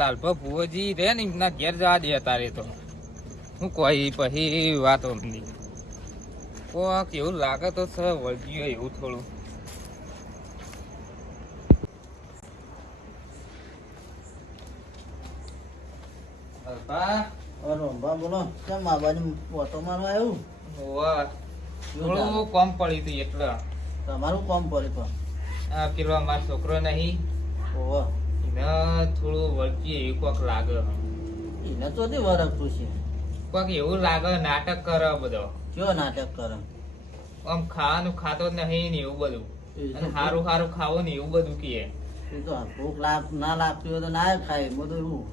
લાલભા ભુવોજી રે ને એમના ઘેર જવા દે તારે તો. હું કોઈ પછી વાતો નહીં કોક એવું લાગે તો સર વળગ્યું એવું થોડું. બોલો કેમ બાજુ ઓટો મારવા આવ્યું હોવે. થોડું કોમ પડી હતું એટલે. તમારું કોમ પડે પણ. આ પેલો અમારો છોકરો નહીં. ઓહો થોડું એવું કોક લાગે. એને તો તે વરખતું છે કોક એવું લાગે નાટક કરે બધો. કયો નાટક કરે? આમ ખાવાનું ખાતો નહીં ને એવું બધું. અને સારું સારું ખાવું ને એવું બધું કીએ તો ભૂખ લાગ ના લાગતી હોય તો ના ખાય બધું એવું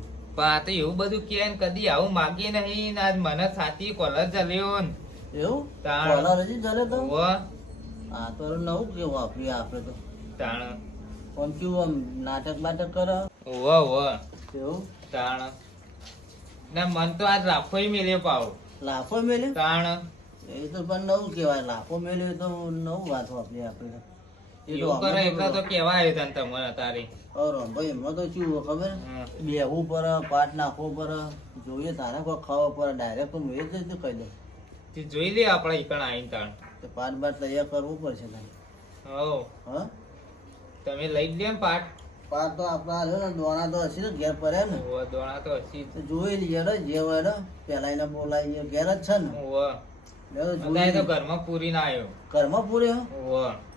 તો એવું બધું કે કદી આવું માગીએ નહીં આજ મને સાચી કોલર ચાલ્યો ને. એવું. કોલર હજી ચલે તો? હા. તો નવું કેવું વાપરીએ આપણે તો. તાણ. આમ કેવું આમ નાટક બાટક કર? હોવે, એવું તાણ. ના મન તો આજ લાફોય મેલ્યો પાવ. લાફો મેલ્યો? તાણ. એ તો પણ નવું કહેવાય. લાફો મેલ્યો તો નવું વાત વાપરી આપણે એવું કરે અમે તો તો તને તમને તારે. અરે ભાઈ એમાં તો કેવું ખબર? બેહવું પર પાટ નાખવો પર જોઈએ તારે કોઈ ખાવા પર ડાયરેક્ટ તો મેં જ કહી તે જોઈ લે આપણે ઈકણ આવીને તાણ. તો પાટ બાટ તૈયાર કરવું પડશે તારે. હો હા? તમે લઈ લે પાટ. પાટ તો આપણા છે ને દોણા તો હશે ને ઘેર પડે ને. દોણા તો હસી જોઈ લઈએ રે જે હોય રે પેલા એને બોલાવીએ ઘેર જ છે ને. તો. ઘરમાં પૂરી ના આવ્યો. ઘરમાં પૂરી હો?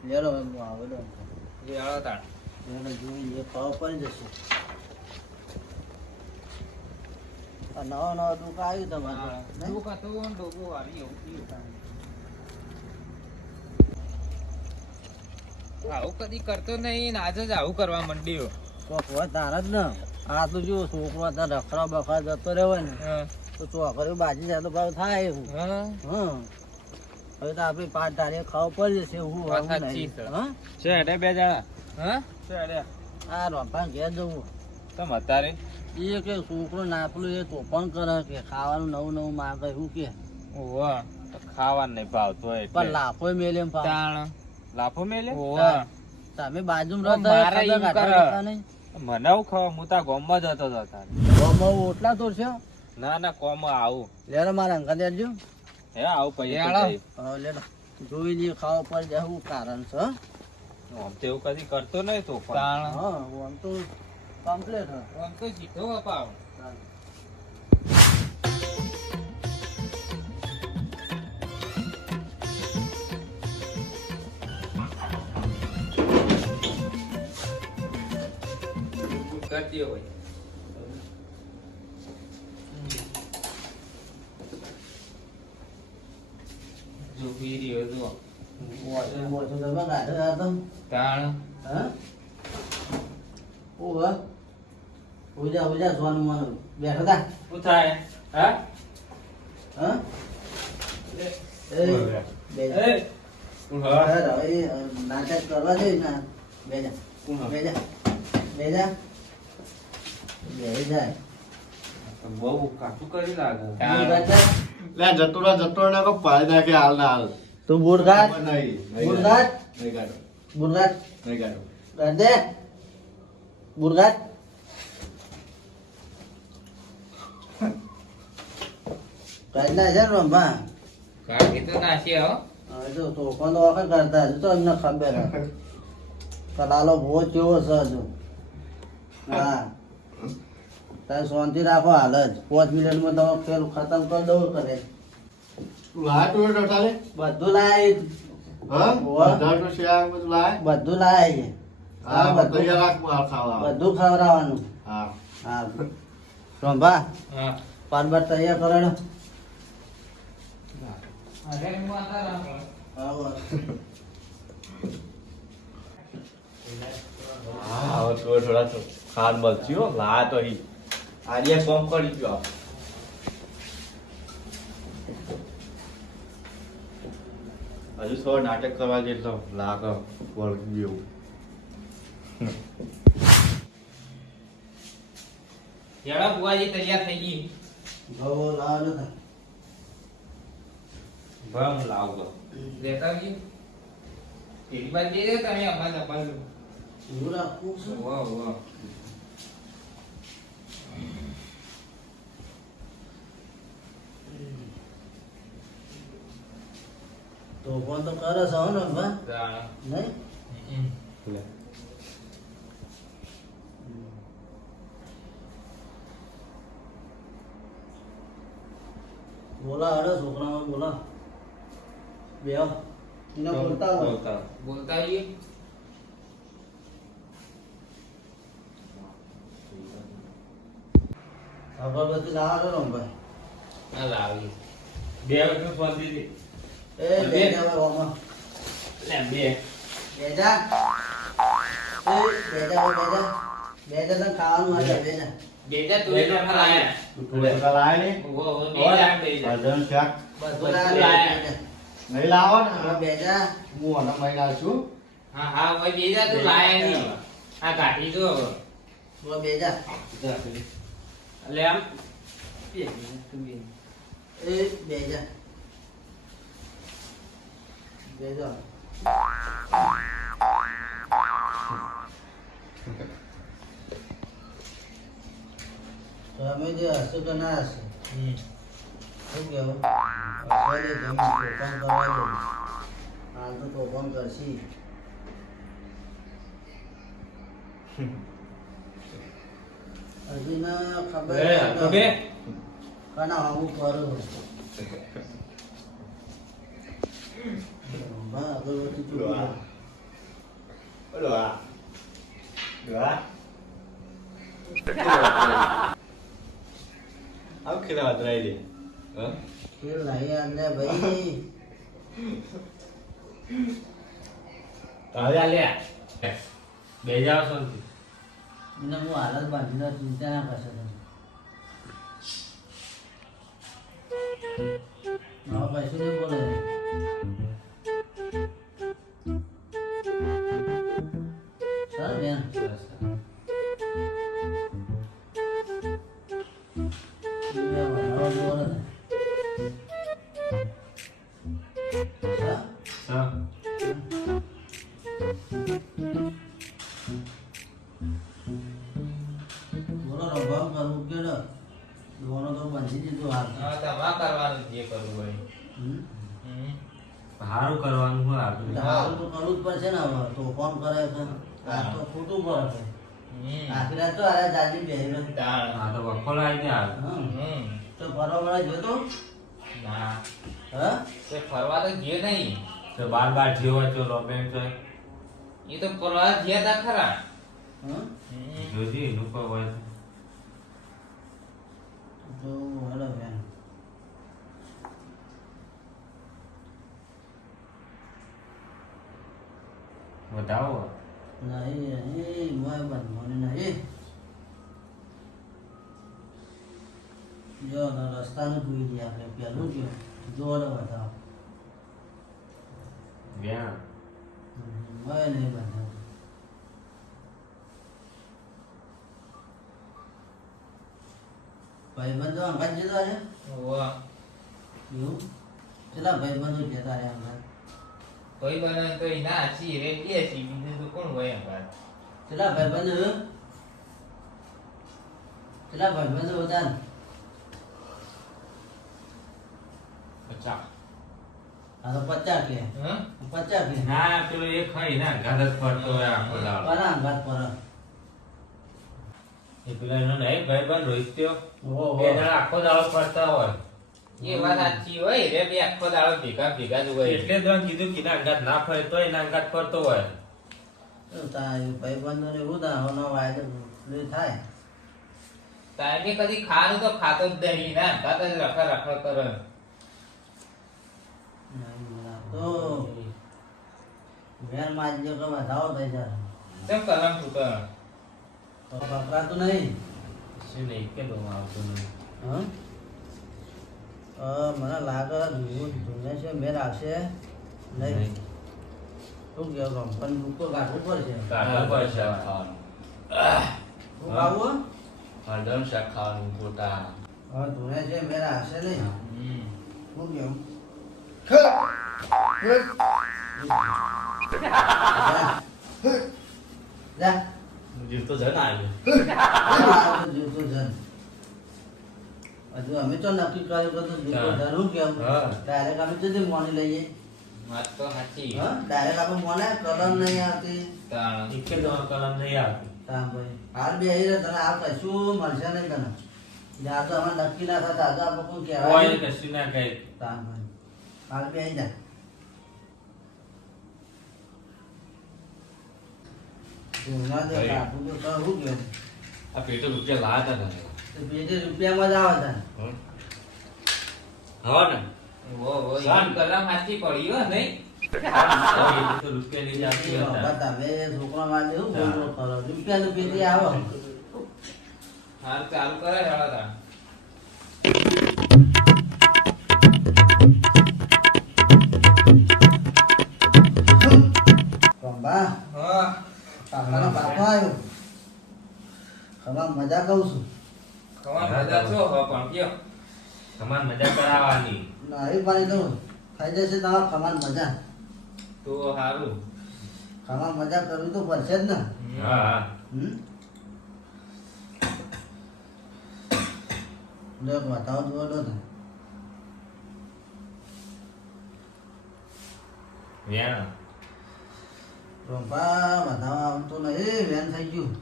લેડો એમ આવે તાણ. લેડો જોઈ લઈએ ખાવા પડી જશે. આ નવા નવા દુકાન આવ્યું તમારે એવું આવું કદી કરતો નહીં ને આજે જ આવું કરવા માંડ્યો. કોક હોય તારે જ ને. આ તો જો છોકરો અત્યારે રખડા બખડા જતો રહ્યો ને તો ચોકડીઓ બાજી જાય તો ભાવ થાય એવું. હા. હા. હવે તો આપણે પાંચ તારીખ ખાવ પડી જશે હું? છે. છે બે જણા? હા? આ રોંપા ઘેર જવું. તમ અત્યારે? એ કે છોકરો નાપલું એ તોફાન કરે કે ખાવાનું નવું નવું માંગે એવું કે? ઓવા ખાવાનું નહીં ભાવતો પણ લાફો મેલે. તાણ લાફો મેલે? તમે બાજુમાં મારે ખબર કરે. મને હું ખાવા હું તા ગામમાં જતો હતો તારે. ગામમાં ઓટલા તો છે ના ના કોમ આવું. લેડો મારા અંકલ દેજો હે આવું પૈસા. લેડો જોઈ લઈએ ખાવા પર જવું કારણ છે? આમ તો એવું કદી કરતો નહીં તો પણ. આમ તો કમ્પ્લેટ આમ તો જીતો અપાવ કરતી હોય જો પી રહ્યો જો વોશિંગ વોશિંગ તમે કાઢો આ તો તાણ હા ઓ હા ઉજા ઉજા સોનું માનું બેઠો તા શું થાય હા હા એ બે જા. એ હા, હવે એ, અ, નાટક કરવા દે ના બે જા બે જા બે જા બે જાય બહુ કાચું કરી લાગે. લે જતો રહે જતો રહે ને કહો પાડી નાખે હાલ ના હાલ. તું બુરઘાટ? બુરઘાટ? નહીં કાઢો બુરઘાટ? નહીં કાઢો રાધે? બુરઘાટ? કાઢના છે ને રંભા કાઢી તો નાખીએ હો. હવે તો તોફાન તો વખત કરતા હજુ તો એમને ખબર કલાલો બહુ કેવો છે હજુ. હા. તારે શાંતિ રાખો હાલ જ. પાંચ મિનિટમાં તમે પેલું ખતમ કરી દઉં કરે લાય તું ટોટાલે બધું લાય. બધું લાય? બધું લાય. હા હા, બધું. તૈયાર રાખ માર ખાવા બધું ખવડાવવાનું. હા. હા. રંભા હા. પાનબાર તૈયાર કરાડો અરે હું આતા હા હવે થોડા થોડા ખાન મળતી હો લા તો હી આર્યા કોમ કરી ગયો હજુ થોડો નાટક કરવા તો લાગે વળગી જેવું યાડા બુવાજી તૈયાર થઈ ગઈ. ભવો લાવ ને. ભમ લાવ લાવજો લેતા આવજી. તેરી બાજુ તમે અમારે બાજુ હું રાખું છું વાહ વાહ તો કોણ તો કરે છે હો ને નહીં? લે બોલા અરે છોકરામાં બોલા. બે બોલતા બોલતા બોલતા અગરબત્તી લાવો છો ને ભાઈ આ લાવી બે વખત ફોન દીધી. એ બે જા ઓમાં લે બે. બે એ બે જા ભાઈ બે જા બે જા તને ખાવાનું મળે બે. બેજા. તું એટલે ફરાયા. તું થોડા થોડા લાય ને બેજા, બેજા. જા. નહીં લાવો ને. હા, જા મહિના છું. હા હા ભાઈ બેજા તું લાયા નહીં. આ કાઢી દો હવે. બોલ બે જા લે આમ બે મિનિટ, તું બે. એ બે જા બે જા તમે જે હશે કે ના હશે હમ. શું કહેવું હશે ને તમે તોફાન કરવા દો હાલ તો તોફાન કરશી હજી ના ખબર તો બે. કના આવું કરું. બા અગરબત્તી ચૂકી બોલો. આ. આ. આવ ખેલા વતરાઈ દે? હા? ખેલ નહીં આને ભાઈ. તારે લે. બે જાવ એને હું હાલત બાંધીને ચિંતા ના કરશે તમે કશું નહીં બોલે રભાવ કરવું કે ન? દોનો તો બાંધી દીધું હાલ કરવાનું જે કરવું હોય. હમ? હમ. સારું કરવાનું હોય તો કરવું જ પડશે ને હવે તો ફોન કરે છે? આ તો ખોટું પડે છે. હમ. આખી રાત તો આરે જાજી બેહી તાણ. હા તો વખો લાવી દે હાલ. તો ફરવા મળે જોતો ના. હા? તે ફરવા તો જે નહીં. તો બાર બાર જેવો હોય તો લોબેન તો એ તો ફરવા જે તા ખરા. હા? હમ. જોજી એનું કોઈ હોય તો. હેલો બેન નહીં નહીં મોય બંધ મને નહીં. જો રસ્તાનું જોઈ લઈએ આપણે પહેલું જો. જો ને બતાવો. મોય નહીં બંધ ભાઈબંધો અંગાત જતા છે? હોવે. એવું? કેટલા ભાઈબંધો જતા રહ્યા અંગાત કોઈ બને તો ના છીએ રે કે છે બીજું તો કોણ હોય અમારે કેટલા ભાઈબંધો કેટલા ભાઈબંધો હતા પચાસ. આ તો પચાસ કે? પચાસ કે. ના પેલો એ ખાઈ ના જ ફરતો હોય આખો દાડો. પરા અંગાત પરા એ પેલા એનો નહીં ભાઈબંધ રોહિત બે જણા આખો દાડો ફરતા હોય. એ વાત સાચી હોય રે બે આખો દાડો ભેગા ભેગા જ હોય. એટલે જ કીધું કે એના અંગાત ના ફરે તો એના અંગાત ફરતો હોય. ભાઈબંધો ને એવું થાય વાયદો થાય. ટાઈમે કદી ખાવાનું તો ખાતો જ નહીં ના ખાતો જ રખા રખા કરે. તો વેરમાં જો કે વધાવો થઈ કેમ કરમ તૂટે તો પકડાતું નહીં શું નહીં કે બહુ આવતું નહીં હં? અ, મને લાગે ધૂળ ધૂળને છે મેર આવશે નહીં શું કહેવું પણ મૂકો કાઢવું પડશે કાઢવું પડશે શું ખાવું હળદમ શાક ખાવાનું ગોટા હવે ધૂળે છે મેર આવશે નહીં હમ. શું કેવું જા જીવ તો જન આવ્યો જા જન હજુ અમે તો નક્કી કર્યું કે તો જરૂર કેમ ડાયરેક્ટ અમે જલ્દી મોની લઈએ. વાત તો સાચી. હા? ડાયરેક્ટ આપણે મોને કલમ નહીં આવતી. તાણ. એક કલમ નહીં આવતી. તામ ભાઈ. હાલ બે આવી રહ્યા તને આ કશું મળશે નહીં તને. જ્યાં તો અમે નક્કી ના થતા તો આપણે કોઈ કહેવાય. કોઈ કશું ના કહે. તામ ભાઈ. હાલ બે આવી જા જોવા દે ભાઈ. કાકુ તો કહું શું કહ્યું? આ પેટો રૂપિયા લાયા હતા પેટે રૂપિયામાં જ હા? ને? શાન. કલમ પડી હો. નહીં ચાલુ કરે હેડો તાણ. કંબા? હા. કાકાનો બાપો આવ્યો ખબર મજા કહું છું. ખવા બધા છો? હો પણ કયો? તમારે મજા કરાવવાની. નારી પાણી દઉં થઈ જશે તમારા ખમાન મજા. તો સારું ખમાન મજા કરવી તો પડશે જ ને. હા હા. હમ? બતાવો બોલો ને. વેણ. રોંપા બતાવવા આવતો નહીં વેન થઈ ગયું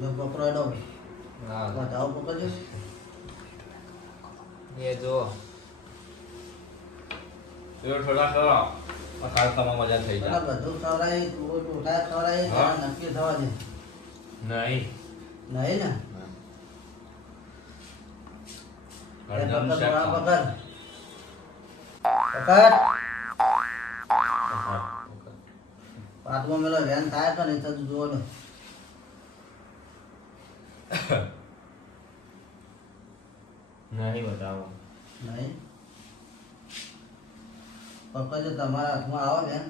જો પકડો એડો હા બતાવો પકડજો એ જો તો થોડા કરો આ કાલ તમારે મજા થઈ પેલા જાય બધું ખવડાય ટોળા ખવડાય હા. ત્યારે નક્કી થવા દે નહીં નહીં ને લે હળદરનું પકડ શાક થોડા ખાવાનું. પકડ પકડ પાટમાં મેલો વેન થાય તો નહીં થતું જુઓ નહીં બતાવો. નહીં? પકડજો તમારા હાથમાં આવો બેન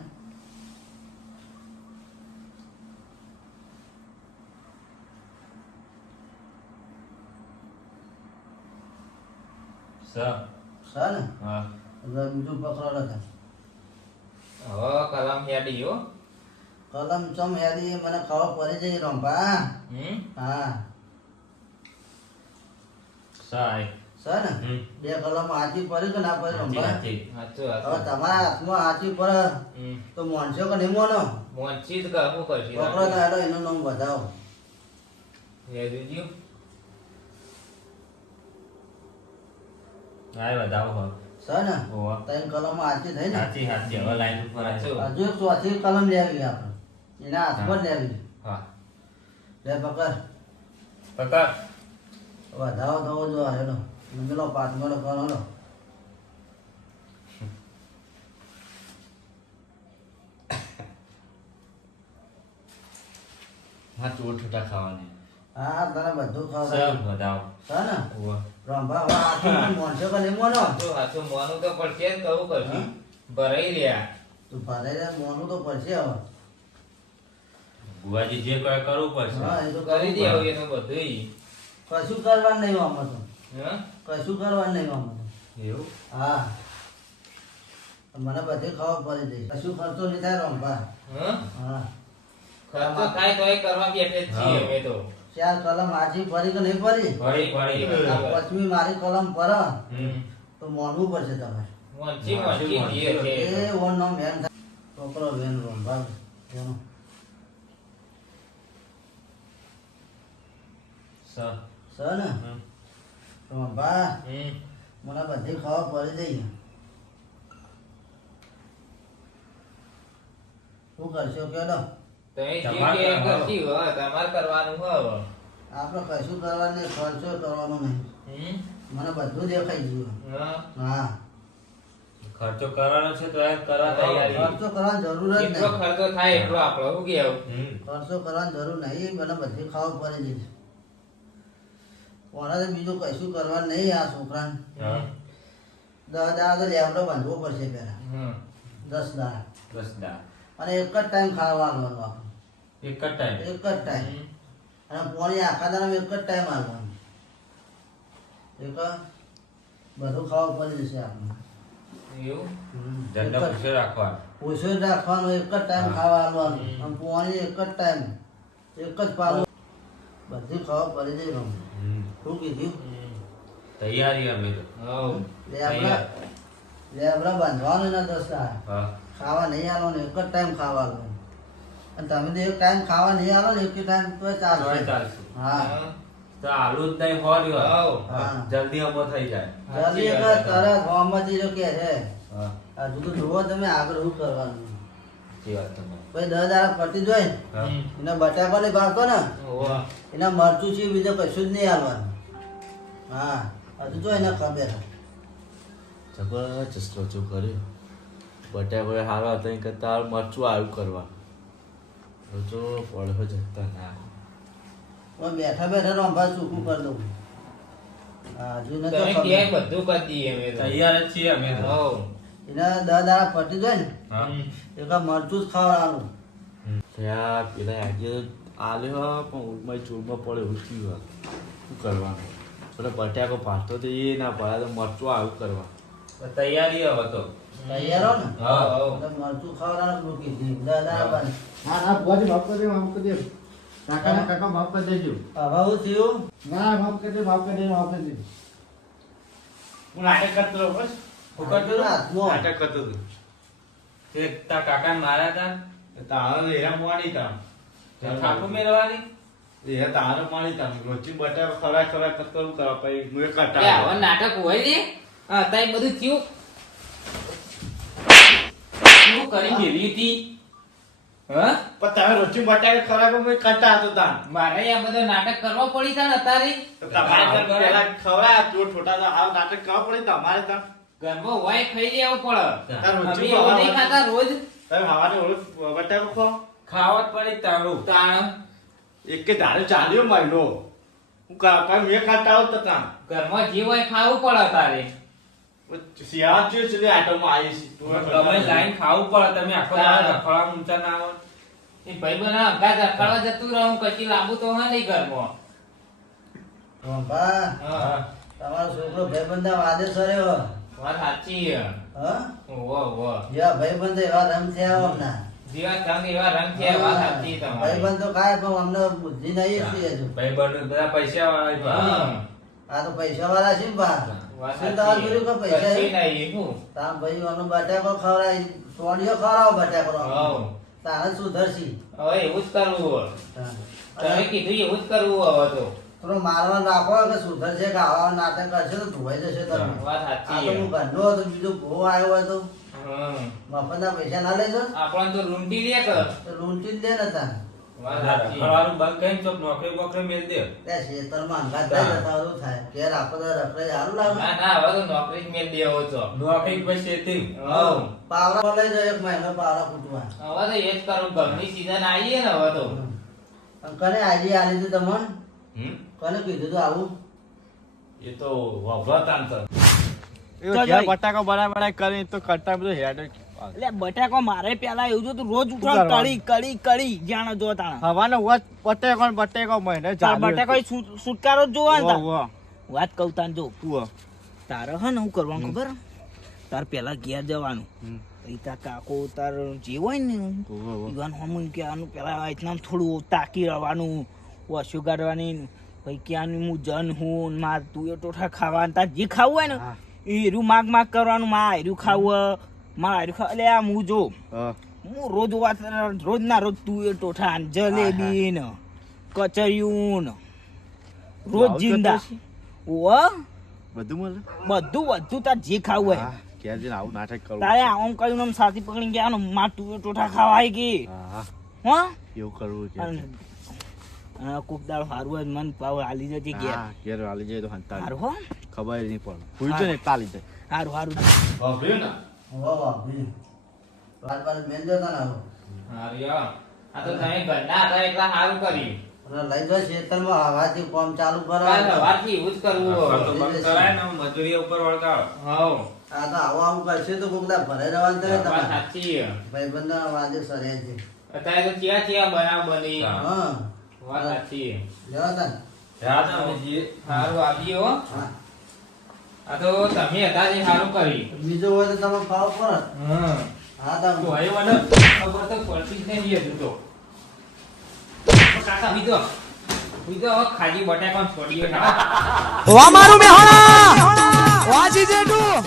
સ. સર ને? હા. બીજું પકડો હતા હવે કલમ હેડી હો. કલમ ચમ યાદી મને ખબર પડી જઈ રંભા હા? સાય. સર બે કલમ હાથી પડી કે ના પડી રંભા. હવે તમારા હાથમાં હાથી પડે તો મોનશો કે નહીં મોનો? વંચિત હું કરશી પકડો તો હેલો એનું નામ બતાવો. એ જોજો. આય બતાવો હો સર ને ત્રણ કલમ હાથી થઈ ને? હાચી હાચી હવે લાઈન ઉપર. હજુ ચોથી કલમ લેવી આપણે. એના હાથમાં લેવી હા લે પકડ પકડ વધાવો થવો જો હેડો મેલો પાટમેલો કરો લો હા ચોર છોટા ખાવાની હા તને બધું ખબર બતાવો છે ને રંભા હવે હાથી મોનશો કે નહીં મોનો સાચું સાચું મોનું તો પડશે જ કરવું કરશે હા? ભરાઈ રહ્યા તું ભરાઈ રહ્યા મોનું તો પડશે હવે બુવાજી જે કરે કરવું પડશે. હા એ તો કરી દે હવે એનું બધું કશું કરવાનું નહીં આમાં તો. હા? કશું કરવાનું નહીં આમાં તો. એવું? હા. મને બધે ખબર પડી જઈ કશું ખર્ચો નહીં થાય રંભા હા? હા. ખર્ચો થાય તોય કરવા બેઠે જ છીએ હા. તો. ચાર કલમ આજી ફરી કે નહીં ફરી? ફરી ફરી. આ પચમી મારી કલમ પર. તો મોનવું પડશે તમારે. મોનજી મોનજી એ ઓન નો મેન છોકરો બેન રંભા એનો. સર. ને? રંભા મને બધી ખબર પડી જઈ શું કરશો કે હો હો હવે. આપણે કશું કરવાનું નહીં ખર્ચો કરવાનો નહીં. મને બધું દેખાઈ ગયું. હા. હા. ખર્ચો કરવાનો છે તો કરવા તૈયારી ખર્ચો કરવાની જરૂર જ નહીં. ખર્ચો થાય એટલો આપણો શું કેવું ખર્ચો કરવાની જરૂર નહીં મને બધી ખાવ પડે જઈ કોને બીજું કશું કરવા નહીં આ છોકરાને. દસ દાડા તો લેવડો બાંધવો પડશે પહેલા. દસ દાડા દસ દા અને એક જ ટાઈમ ખાવાનું આપણે. એક જ ટાઈમ એક જ ટાઈમ અને પોણી આખા દાડા એક જ ટાઈમ આવવાનું. એક બધું ખાવા પડી જશે આપણે. એવું? રાખવાનો. પૂછો રાખવાનો એક જ ટાઈમ ખાવા આવવાનું. અને પોણી એક જ ટાઈમ એક જ પાલું બધી ખાવા પડી હમ શું કીધું? તૈયારી અમે બાંધવાનું ને દોસ્ત ખાવા નહીં ને એક જ ટાઈમ ખાવાનું. અને તમે તો એક ટાઈમ ખાવા નહીં આવો ને એક ટાઈમ તો ચાલશે. ચાલશે. હા. તો આલુ જ નહીં હોય જલ્દી અમો થઈ જાય. જલ્દી તરત હોમમાંથી જો કે છે હજુ તો જુઓ તમે આગળ શું કરવાનું. સાચી વાત તમારી. પછી દસ દાડા પતી જોઈ ને. એને બટાકો ને એના મરચું છે બીજું કશું જ નહીં આવવાનું હા હજુ જો એને ખબર જબરજસ્ત લોચો કર્યો. બટાકો હારો હતો એમ કરતા મરચું આવ્યું કરવા. લોચો પડ્યો જતા ના બેઠા બેઠા રંભા ચૂકું કરી દઉં. હા હજુ એને તો. ક્યાંય બધું અમે તૈયાર જ છીએ અમે તો. એના દાદા દાડા જાય ને? એક મરચું જ ખાવાનું ત્યાં પેલા આજે આલ્યો પણ ઉરમાં ચૂરમાં પડે ઉઠી હોય. શું કરવાનું? પેલો બટાકો ભાતો તો એ ના પડે તો મરચું આવ્યું કરવા. તૈયારી હવે તો. તૈયાર ને? હા. મરચું ખાવાનું મૂકી દીધું દસ હા. હા ભુવાજી માફ કરી માફ કરી કાકા ને કાકા માફ કરી દેજો. હવે શું થયું? ના માફ કરી માફ કરી માફ કરી દે. હું નાટક કરતો બસ? શું કરતો. નાટક કરતો હતો તે તાર કાકાને માર્યા તા તારા હેરા મોડી તા. થાપુ મેળવાની એ તારો તામ. ખરા ખરા પછી હું નાટક હોય ને. હા તાઈ બધું થયું. શું કરી મેલી હતી? હા? પણ તમે રોચી બટાકો ખરા હું કટા હતો તામ મારે આ બધો નાટક કરવો પડી તા ને અત્યારે તમારે તામ પેલા તો તો નાટક કરવા પડે તમારે તામ ઘરમાં હોય ખાઈ લેવું પડે. તાર ખાતા રોજ. તમે હવારે ઓળખ બટાકો ખાઓ ખાવા જ પડી તારું. તાણ. એક કે ધારે ચાલ્યો મહિનો હું કા કા મેં ખાતા હોત તો ઘરમાં જે હોય ખાવું પડે તારે. શિયાળ જો ચલે આટોમાં આવી છે તું તમે લાઈન ખાવું પડે તમે આખો દાડો રખડવા ઊંચા ના આવો. એ ભાઈ બના અગા રખડવા જતું રહું પછી લાંબુ તો હા નહીં ઘરમાં. રંભા હા. તમારો છોકરો ભાઈબંધા વાદે સર્યો. વાત સાચી હ હા? ઓહો, ઓહો. જેવા ભાઈબંધો એવા રમ થયા હમણાં જેવા રંગ એવા રંગ છે વાત સાચી તમારી. ભાઈબંધો કાંઈ પણ અમને બુદ્ધિ નહીં એટલી હજુ. ભાઈબંધ બધા પૈસા વાળા આ તો પૈસા વાળા છે ને બા. શું તમારે જોયું કે પૈસા નહીં, હું. તાર ભાઈ અમને બટાકો ખવડાવી સોડિયો ખવડાવો બટાકો. તારે સુધરશી. હવે એવું જ કરવું તમે કીધું એવું જ કરવું હવે તો. થોડો મારવા નાખો કે સુધરશે કે આવા નાટક કરશે તો ધોવાઈ જશે તમે આ તો હું હતો બીજો ભો આવ્યો હોય તો. મફતના પૈસા ના લેજો આપણને તો લૂંટી લે કર. તો લૂંટી જ દે ને તાર વાત બંધ કરીને તો નોકરી બોકરી મેળ દે. ત્યાં ખેતરમાં અંગાત જતા હોય થાય? ઘેર આખો રખડે સારું લાગે. ના ના હવે તો નોકરી જ મેળ દે હો છો. નોકરી પછી શેતી. હાઉ. પાવરા બોલે જો એક મહિનો પાવરા ફૂટવા. હવે તો એ જ કરું ગમની સીઝન આવી ને હવે તો. અંકલે આજે આલી હતી તમને? હમ? કને કીધું તો આવું? એ તો વભરાતાન તો બરા બરા બટાકો કરીને તો કરતા બધું હેડ એટલે બટાકો મારે પેલા એવું હતું રોજ ઉઠો કરવાનું? કડી કડી કડી જાણે જો તાણા. હવાનો વાત બટાકો બટાકો મહિને બટાકો છુટકારો જ જોવા ને તાર. વાહ વાત કહું તાન જો. તારે હે ને હું કરવાનું ખબર? તાર પેલા ઘેર જવાનું. તાર કાકો તાર જે હોય ને ઈવાન હમ કે આનું પેલા એટલા થોડું તાકી રહેવાનું ઓછું કાઢવાની પછી ક્યાંનું હું જન હું માર તું એ ટોઠા ખાવાનું તાર જે ખાવું હોય ને હા. એ હીરું માગ માગ કરવાનું માં આયરું ખાવું માં આયરું ખાવ. એટલે આમ હું જો હું. રોજ વાત રોજ ના રોજ તું એ ટોઠા જલેબી ને કચરિયું ને રોજ જિંદા. ઓ બધું મળે? બધું બધું તાર જે ખાવું હોય. ક્યાં જઈને આવું નાટક કરવું તારે આમ કર્યું આમ સાથી પકડી ગયા ને માં તું ટોઠા ખાવાય કે? હા. હા? એવું કરવું અને કોક દાળ સારું મન પાવ હાલી જતી ગયા ઘેર વાલી જાય તો હંતા હો. ખબર નહીં પડે. ભૂલજો ને તાલી જાય સારું સારું વાપર્યું ને? વાહ વાહ ભી વાર મેં જો તને હારિયા આ તો તમે ગંડા હતા એટલા સારું કર્યું. લઈ જાઓ ખેતરમાં હવાથી કામ ચાલુ કરો કાલ એવું જ કરવું તો બંધ કરાય ને, મજૂરી ઉપર વળગાડો. હાઉ. આ તો આવું આવું કરશે તો કોક દા જવાનું થાય તમારે. સાચી છે. ભાઈબંધના વાદે સરે છે. અત્યારે તો ચિયા ચિયા બનાવ બની? હા. વાત સાચી. લેવા તા સારું આવી હો. હા. આ તો તમે હતા જે સારું કરી બીજો હોય તો તમે ફાવ પર. હા તો તો હવે મને ખબર તો પડતી જ નહીં તું તો. કાકા બીજો. બીજો હવે ખાલી બટાકા છોડીએ વામારું મેહોણા વાજી જેટું